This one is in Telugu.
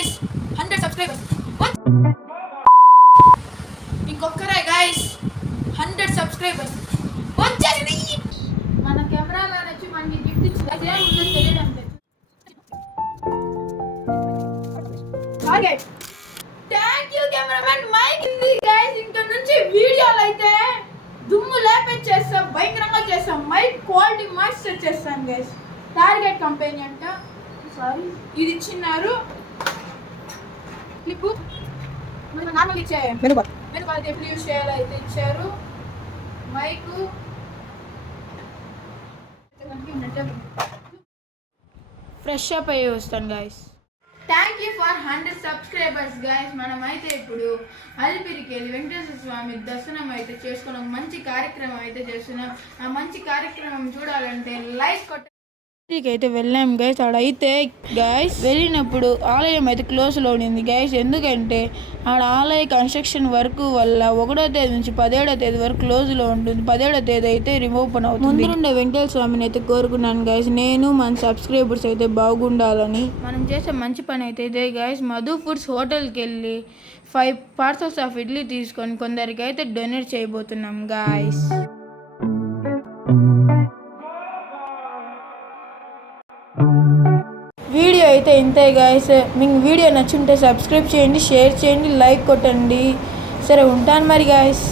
గైస్ 100 సబ్స్క్రైబర్స్ ఇంకొకరే గైస్ 100 సబ్స్క్రైబర్స్ వచ్చేసింది. మన కెమెరాలో వచ్చి మనకి గిఫ్ట్ ఇచ్చింది అదే ముందు తెలియడం లేదు. Target thank you cameraman mic ఇది గైస్. ఇక్కడ నుంచి వీడియోలు అయితే దుమ్ము లేపేచేస్తాం, భయంకరంగా చేస్తాం, మైక్ క్వాలిటీ మాస్టర్ చేస్తాం గైస్. టార్గెట్ కంపెనీ అంట సారీ ఇది ఇచ్చినారు క్లిప్ మనం నార్మల్ ఇచ్చే మెను బార్ ఎప్పుడు యూజ్ చేయాలో అయితే ఇచ్చారు. మైక్ ఫ్రెష్ అప్ అయ్యి వస్తాను guys. Thank you for 100 subscribers guys. మనమైతే ఇప్పుడు అలిపిరికి వెళ్ళి వెంకటేశ్వర స్వామి దర్శనం అయితే చేసుకుని ఒక మంచి కార్యక్రమం అయితే చేస్తున్నాం. ఆ మంచి కార్యక్రమం చూడాలంటే లైక్ కొట్ట అయితే వెళ్ళాం గైస్. ఆడైతే గైస్ వెళ్ళినప్పుడు ఆలయం అయితే క్లోజ్లో ఉండింది గైస్. ఎందుకంటే ఆడ ఆలయ కన్స్ట్రక్షన్ వర్క్ వల్ల 1వ తేదీ నుంచి 17వ తేదీ వరకు క్లోజ్లో ఉంటుంది. 17వ తేదీ అయితే రిమూవ్ అవుతుంది. ముందుండే వెంకటేశ్వర స్వామిని అయితే కోరుకున్నాను గైస్. నేను మన సబ్స్క్రైబర్స్ అయితే బాగుండాలని. మనం చేసే మంచి పని అయితే ఇదే గైస్. మధు ఫుడ్స్ హోటల్కి వెళ్ళి 5 పార్సల్స్ ఆఫ్ ఇడ్లీ తీసుకొని కొందరికి అయితే డొనేట్ చేయబోతున్నాం గైస్. వీడియో అయితే ఇంతే గైస్. మీకు వీడియో నచ్చుంటే సబ్స్క్రైబ్ చేయండి, షేర్ చేయండి, లైక్ కొట్టండి. సరే ఉంటాను మరి గైస్.